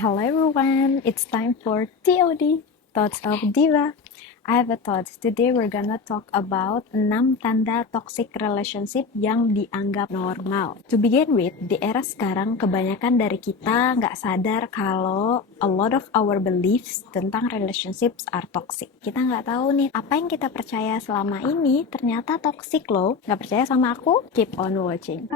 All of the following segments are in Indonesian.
Hello everyone, it's time for TOD, Thoughts of Diva. I have a thought. Today we're gonna talk about 6 tanda toxic relationship yang dianggap normal. To begin with, di era sekarang kebanyakan dari kita nggak sadar kalau a lot of our beliefs tentang relationships are toxic. Kita nggak tahu nih, apa yang kita percaya selama ini ternyata toxic loh. Nggak percaya sama aku? Keep on watching.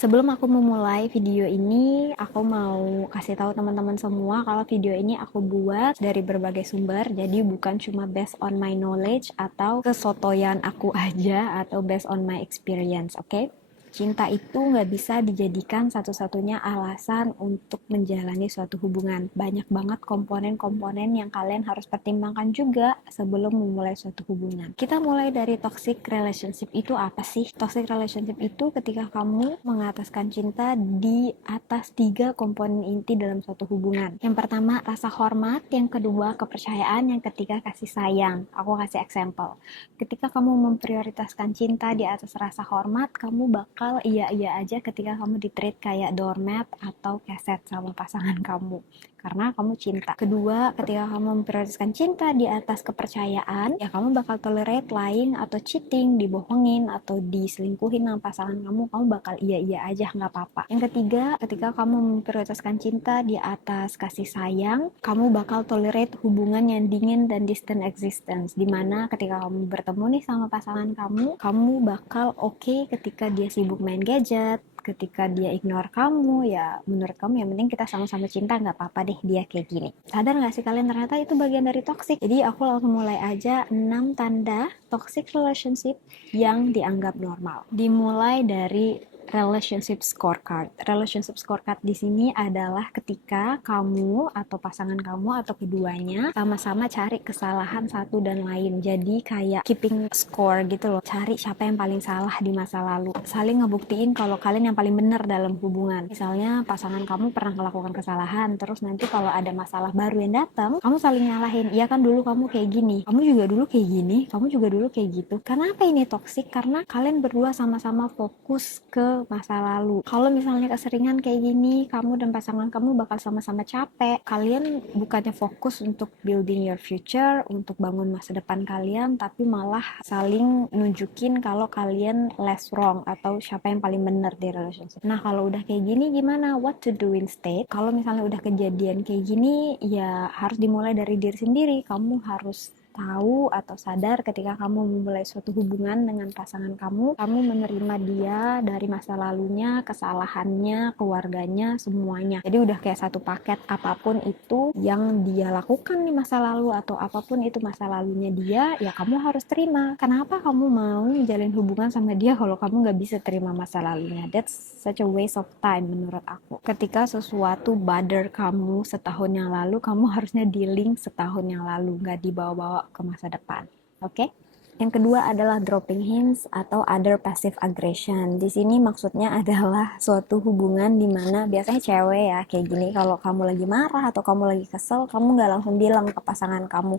Sebelum aku memulai video ini, aku mau kasih tahu teman-teman semua kalau video ini aku buat dari berbagai sumber, jadi bukan cuma based on my knowledge atau kesotoyan aku aja atau based on my experience, oke? Cinta itu nggak bisa dijadikan satu-satunya alasan untuk menjalani suatu hubungan. Banyak banget komponen-komponen yang kalian harus pertimbangkan juga sebelum memulai suatu hubungan. Kita mulai dari toxic relationship itu apa sih? Toxic relationship itu ketika kamu mengataskan cinta di atas 3 komponen inti dalam suatu hubungan. Yang pertama, rasa hormat. Yang kedua, kepercayaan. Yang ketiga, kasih sayang. Aku kasih example. Ketika kamu memprioritaskan cinta di atas rasa hormat, kamu bakal iya-iya aja ketika kamu di-treat kayak doormat atau keset sama pasangan kamu. Karena kamu cinta. Kedua, ketika kamu memprioritaskan cinta di atas kepercayaan, ya kamu bakal tolerate lying atau cheating, dibohongin atau diselingkuhin sama pasangan kamu bakal iya-iya aja, nggak apa-apa. Yang ketiga, ketika kamu memprioritaskan cinta di atas kasih sayang, kamu bakal tolerate hubungan yang dingin dan distant existence, dimana ketika kamu bertemu nih sama pasangan kamu bakal oke ketika dia sibuk main gadget, ketika dia ignore kamu, ya menurut kamu yang penting kita sama-sama cinta, nggak apa-apa deh dia kayak gini. Sadar nggak sih kalian ternyata itu bagian dari toxic? Jadi aku langsung mulai aja 6 tanda toxic relationship yang dianggap normal. Dimulai dari relationship scorecard. Relationship scorecard di sini adalah ketika kamu atau pasangan kamu atau keduanya sama-sama cari kesalahan satu dan lain. Jadi kayak keeping score gitu loh. Cari siapa yang paling salah di masa lalu. Saling ngebuktiin kalau kalian yang paling benar dalam hubungan. Misalnya pasangan kamu pernah melakukan kesalahan, terus nanti kalau ada masalah baru yang datang, kamu saling nyalahin. Iya kan dulu kamu kayak gini, kamu juga dulu kayak gini, kamu juga dulu kayak gitu. Kenapa ini toksik? Karena kalian berdua sama-sama fokus ke masa lalu. Kalau misalnya keseringan kayak gini, kamu dan pasangan kamu bakal sama-sama capek. Kalian bukannya fokus untuk building your future, untuk bangun masa depan kalian, tapi malah saling nunjukin kalau kalian less wrong atau siapa yang paling benar di relationship. Nah, kalau udah kayak gini gimana? What to do instead? Kalau misalnya udah kejadian kayak gini, ya harus dimulai dari diri sendiri. Kamu harus tahu atau sadar ketika kamu memulai suatu hubungan dengan pasangan kamu menerima dia dari masa lalunya, kesalahannya, keluarganya, semuanya. Jadi udah kayak satu paket, apapun itu yang dia lakukan di masa lalu atau apapun itu masa lalunya dia, ya kamu harus terima. Kenapa kamu mau menjalin hubungan sama dia kalau kamu nggak bisa terima masa lalunya? That's such a waste of time menurut aku. Ketika sesuatu bother kamu setahun yang lalu, kamu harusnya dealing setahun yang lalu, nggak dibawa-bawa ke masa depan. Oke? Yang kedua adalah dropping hints atau other passive aggression. Di sini maksudnya adalah suatu hubungan di mana biasanya cewek ya kayak gini, kalau kamu lagi marah atau kamu lagi kesel, kamu nggak langsung bilang ke pasangan kamu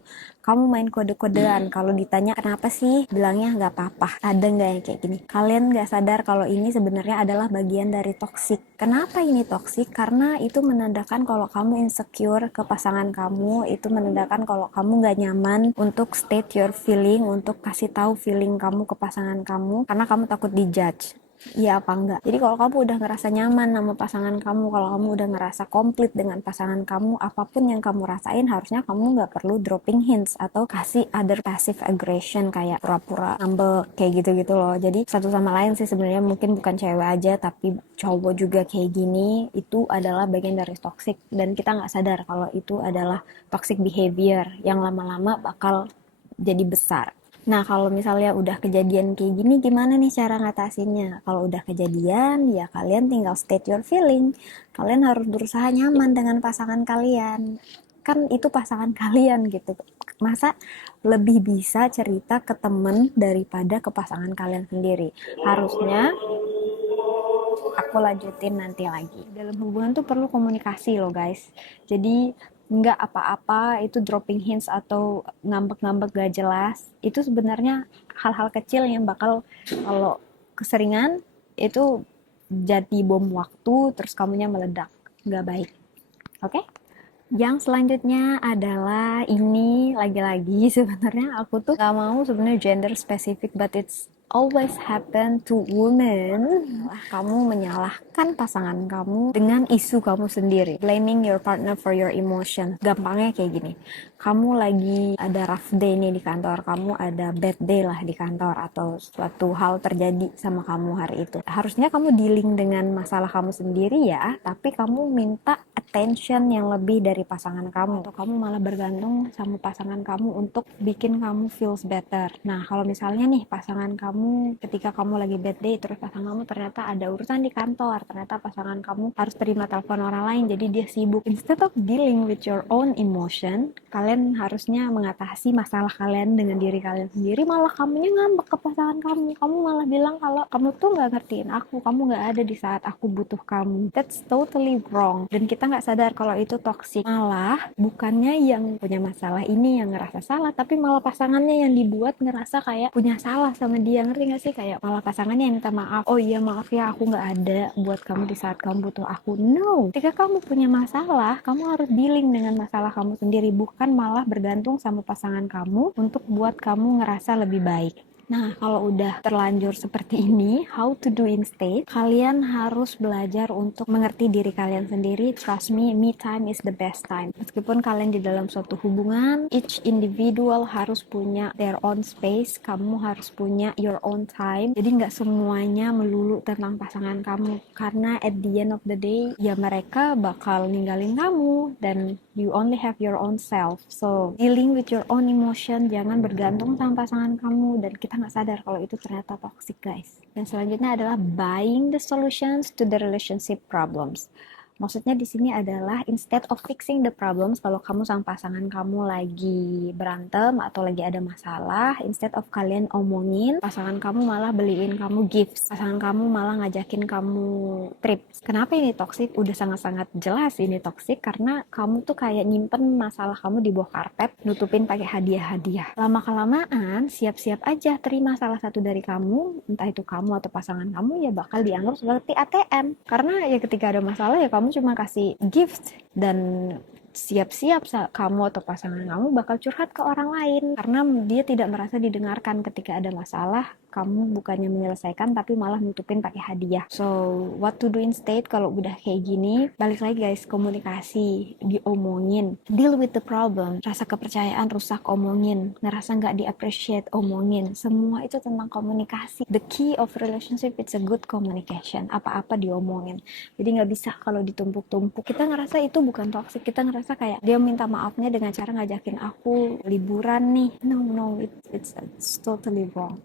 main kode-kodean. Kalau ditanya kenapa sih, bilangnya nggak apa-apa. Ada nggak yang kayak gini? Kalian nggak sadar kalau ini sebenarnya adalah bagian dari toxic. Kenapa ini toxic? Karena itu menandakan kalau kamu insecure ke pasangan kamu, itu menandakan kalau kamu nggak nyaman untuk state your feeling, untuk kasih tahu feeling kamu ke pasangan kamu, karena kamu takut dijudge. Iya apa enggak? Jadi kalau kamu udah ngerasa nyaman sama pasangan kamu, kalau kamu udah ngerasa komplit dengan pasangan kamu, apapun yang kamu rasain, harusnya kamu nggak perlu dropping hints atau kasih other passive aggression kayak pura-pura ngambek kayak gitu-gitu loh. Jadi satu sama lain sih sebenarnya, mungkin bukan cewek aja tapi cowok juga kayak gini, itu adalah bagian dari toxic dan kita nggak sadar kalau itu adalah toxic behavior yang lama-lama bakal jadi besar. Nah, kalau misalnya udah kejadian kayak gini, gimana nih cara ngatasinnya? Kalau udah kejadian, ya kalian tinggal state your feeling. Kalian harus berusaha nyaman dengan pasangan kalian. Kan itu pasangan kalian gitu. Masa lebih bisa cerita ke temen daripada ke pasangan kalian sendiri? Harusnya aku lanjutin nanti lagi. Dalam hubungan tuh perlu komunikasi loh guys. Jadi nggak apa-apa itu dropping hints atau ngambek-ngambek gak jelas. Itu sebenarnya hal-hal kecil yang bakal kalau keseringan itu jadi bom waktu, terus kamunya meledak. Nggak baik. Oke? Yang selanjutnya adalah ini lagi-lagi sebenarnya aku tuh gak mau sebenarnya gender specific, but it's always happen to women. Kamu menyalahkan pasangan kamu dengan isu kamu sendiri, blaming your partner for your emotion. Gampangnya kayak gini, kamu lagi ada rough day nih di kantor, kamu ada bad day lah di kantor, atau suatu hal terjadi sama kamu hari itu. Harusnya kamu dealing dengan masalah kamu sendiri ya, tapi kamu minta attention yang lebih dari pasangan kamu, atau kamu malah bergantung sama pasangan kamu untuk bikin kamu feels better. Nah, kalau misalnya nih pasangan kamu ketika kamu lagi bad day, terus pasangan kamu ternyata ada urusan di kantor, ternyata pasangan kamu harus terima telepon orang lain, jadi dia sibuk. Instead of dealing with your own emotion, kalian harusnya mengatasi masalah kalian dengan diri kalian sendiri, malah kamunya ngambek ke pasangan kamu. Kamu malah bilang kalau kamu tuh nggak ngertiin aku, kamu nggak ada di saat aku butuh kamu. That's totally wrong. Dan kita nggak sadar kalau itu toxic. Malah bukannya yang punya masalah ini yang ngerasa salah, tapi malah pasangannya yang dibuat ngerasa kayak punya salah sama dia. Ngerti nggak sih? Kayak malah pasangannya yang minta maaf. Oh iya, maaf ya, aku nggak ada buat kamu di saat kamu butuh aku. No, ketika kamu punya masalah, kamu harus dealing dengan masalah kamu sendiri, bukan malah bergantung sama pasangan kamu untuk buat kamu ngerasa lebih baik. Nah, kalau udah terlanjur seperti ini, how to do instead? Kalian harus belajar untuk mengerti diri kalian sendiri. Trust me time is the best time. Meskipun kalian di dalam suatu hubungan, each individual harus punya their own space. Kamu harus punya your own time. Jadi nggak semuanya melulu tentang pasangan kamu. Karena at the end of the day, ya mereka bakal ninggalin kamu. Dan you only have your own self. So, dealing with your own emotion, jangan bergantung sama pasangan kamu. Dan kita nggak sadar kalau itu ternyata toxic, guys. Dan selanjutnya adalah buying the solutions to the relationship problems. Maksudnya di sini adalah instead of fixing the problems, kalau kamu sama pasangan kamu lagi berantem atau lagi ada masalah, instead of kalian omongin, pasangan kamu malah beliin kamu gifts. Pasangan kamu malah ngajakin kamu trip. Kenapa ini toxic? Udah sangat-sangat jelas ini toxic karena kamu tuh kayak nyimpen masalah kamu di bawah karpet, nutupin pakai hadiah-hadiah. Lama-kelamaan, siap-siap aja terima salah satu dari kamu, entah itu kamu atau pasangan kamu, ya bakal dianggap seperti ATM. Karena ya ketika ada masalah ya kamu cuma kasih gift, dan siap-siap kamu atau pasangan kamu bakal curhat ke orang lain karena dia tidak merasa didengarkan. Ketika ada masalah, kamu bukannya menyelesaikan tapi malah nutupin pakai hadiah. So, what to do instead kalau udah kayak gini? Balik lagi guys, komunikasi, diomongin, deal with the problem. Rasa kepercayaan rusak, omongin. Ngerasa nggak di-appreciate, omongin. Semua itu tentang komunikasi. The key of relationship it's a good communication. Apa-apa diomongin. Jadi nggak bisa kalau ditumpuk-tumpuk. Kita ngerasa itu bukan toxic, kita ngerasa kayak dia minta maafnya dengan cara ngajakin aku liburan nih. No, it's totally wrong.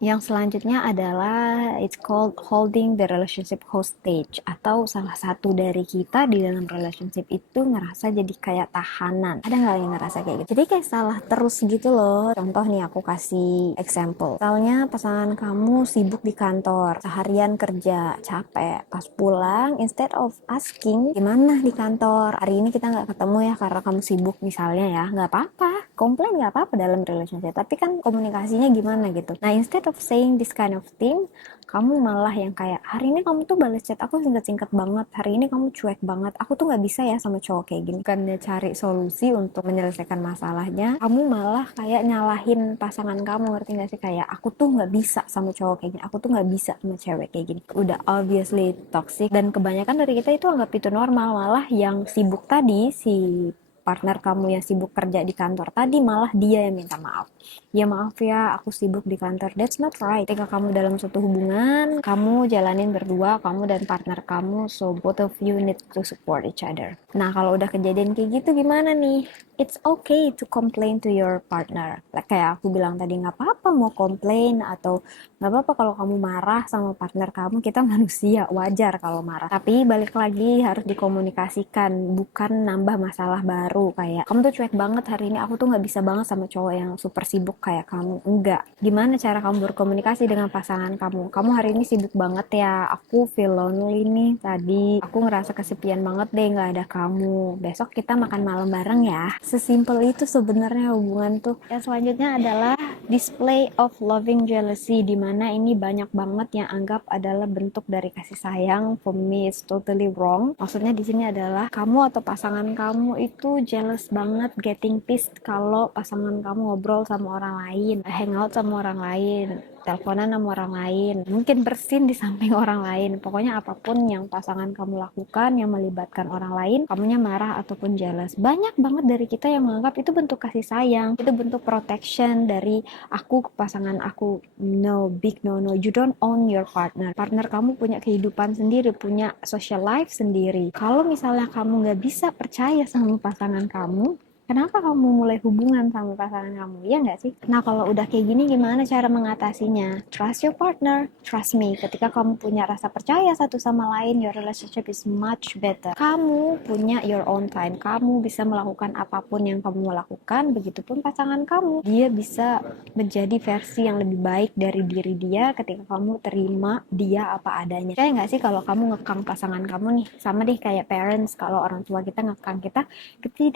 Yang selanjutnya adalah it's called holding the relationship hostage, atau salah satu dari kita di dalam relationship itu ngerasa jadi kayak tahanan. Ada nggak yang ngerasa kayak gitu? Jadi kayak salah terus gitu loh. Contoh nih, aku kasih example. Misalnya pasangan kamu sibuk di kantor, seharian kerja, capek. Pas pulang, instead of asking gimana di kantor, hari ini kita nggak ketemu ya karena kamu sibuk misalnya ya, nggak apa-apa. Komplain nggak apa-apa dalam relationship, tapi kan komunikasinya gimana gitu. Nah, instead of saying this kind of thing, kamu malah yang kayak, hari ini kamu tuh balas chat aku singkat-singkat banget, hari ini kamu cuek banget, aku tuh nggak bisa ya sama cowok kayak gini. Bukannya cari solusi untuk menyelesaikan masalahnya, kamu malah kayak nyalahin pasangan kamu. Ngerti nggak sih? Kayak, aku tuh nggak bisa sama cowok kayak gini, aku tuh nggak bisa sama cewek kayak gini. Udah obviously toxic, dan kebanyakan dari kita itu anggap itu normal. Malah yang sibuk tadi, si partner kamu yang sibuk kerja di kantor tadi, malah dia yang minta maaf. Ya maaf ya, aku sibuk di kantor. That's not right. Ketika kamu dalam suatu hubungan, kamu jalanin berdua, kamu dan partner kamu, so both of you need to support each other. Nah, kalau udah kejadian kayak gitu gimana nih? It's okay to complain to your partner. Kayak aku bilang tadi, nggak apa-apa mau komplain, atau nggak apa-apa kalau kamu marah sama partner kamu. Kita manusia, wajar kalau marah. Tapi balik lagi harus dikomunikasikan, bukan nambah masalah baru. baru, kayak kamu tuh cuek banget hari ini, aku tuh nggak bisa banget sama cowok yang super sibuk kayak kamu. Enggak, gimana cara kamu berkomunikasi dengan pasangan kamu? Kamu hari ini sibuk banget ya, aku feel lonely nih tadi, aku ngerasa kesepian banget deh nggak ada kamu, besok kita makan malam bareng ya. Sesimpel itu sebenarnya hubungan tuh. Yang selanjutnya adalah display of loving jealousy, dimana ini banyak banget yang anggap adalah bentuk dari kasih sayang. For me it's totally wrong. Maksudnya di sini adalah kamu atau pasangan kamu itu jealous banget, getting pissed kalau pasangan kamu ngobrol sama orang lain, hangout sama orang lain, teleponan sama orang lain, mungkin bersin di samping orang lain. Pokoknya apapun yang pasangan kamu lakukan yang melibatkan orang lain, kamunya marah ataupun jealous. Banyak banget dari kita yang menganggap itu bentuk kasih sayang, itu bentuk protection dari aku ke pasangan aku. No, big no no. You don't own your partner. Partner kamu punya kehidupan sendiri, punya social life sendiri. Kalau misalnya kamu nggak bisa percaya sama pasangan kamu, kenapa kamu mulai hubungan sama pasangan kamu? Iya nggak sih? Nah, kalau udah kayak gini, gimana cara mengatasinya? Trust your partner. Trust me, ketika kamu punya rasa percaya satu sama lain, your relationship is much better. Kamu punya your own time. Kamu bisa melakukan apapun yang kamu mau lakukan. Begitupun pasangan kamu. Dia bisa menjadi versi yang lebih baik dari diri dia ketika kamu terima dia apa adanya. Kayak nggak sih kalau kamu ngekang pasangan kamu nih? Sama deh kayak parents, kalau orang tua kita ngekang kita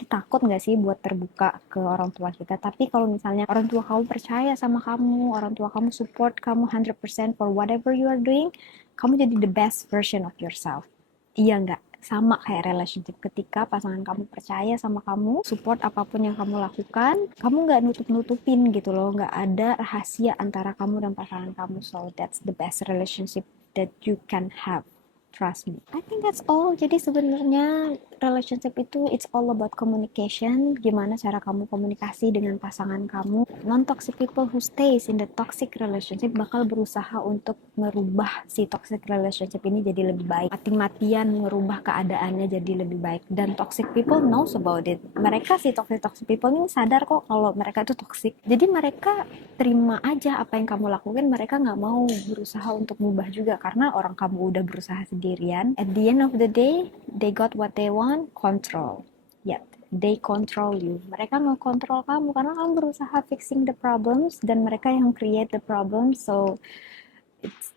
takut nggak sih buat terbuka ke orang tua kita. Tapi kalau misalnya orang tua kamu percaya sama kamu, orang tua kamu support kamu 100% for whatever you are doing, kamu jadi the best version of yourself. Iya nggak? Sama kayak relationship, ketika pasangan kamu percaya sama kamu, support apapun yang kamu lakukan, kamu nggak nutup-nutupin gitu loh, nggak ada rahasia antara kamu dan pasangan kamu. So that's the best relationship that you can have. Trust me. I think that's all. Jadi sebenarnya relationship itu it's all about communication. Gimana cara kamu komunikasi dengan pasangan kamu. Non-toxic people who stays in the toxic relationship bakal berusaha untuk merubah si toxic relationship ini jadi lebih baik. Mati-matian merubah keadaannya jadi lebih baik. Dan toxic people knows about it. Mereka si toxic people ini sadar kok kalau mereka itu toxic. Jadi mereka terima aja apa yang kamu lakukan. Mereka nggak mau berusaha untuk mengubah juga karena orang kamu udah berusaha sendirian. At the end of the day, they got what they want, control. Yeah, they control you. Mereka ngekontrol kamu karena kamu berusaha fixing the problems dan mereka yang create the problems. So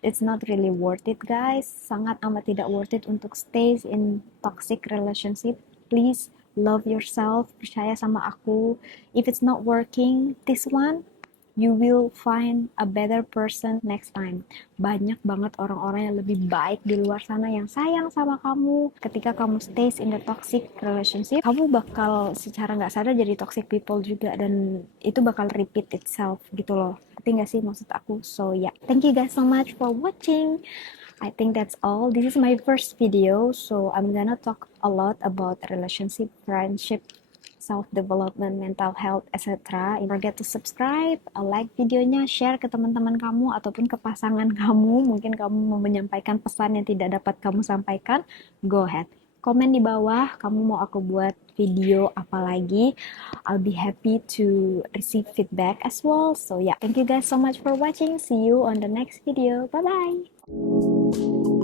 it's not really worth it, guys. Sangat amat tidak worth it untuk stay in toxic relationship. Please love yourself. Percaya sama aku. If it's not working, this one, you will find a better person next time. Banyak banget orang-orang yang lebih baik di luar sana yang sayang sama kamu. Ketika kamu stays in the toxic relationship, kamu bakal secara nggak sadar jadi toxic people juga, dan itu bakal repeat itself gitu loh. Ngerti nggak sih maksud aku? So yeah, thank you guys so much for watching. I think that's all. This is my first video, so I'm gonna talk a lot about relationship, friendship, self-development, mental health, etc. Don't forget to subscribe, like videonya, share ke teman-teman kamu ataupun ke pasangan kamu. Mungkin kamu mau menyampaikan pesan yang tidak dapat kamu sampaikan, go ahead. Komen di bawah, kamu mau aku buat video apa lagi. I'll be happy to receive feedback as well. So yeah, thank you guys so much for watching. See you on the next video. Bye-bye.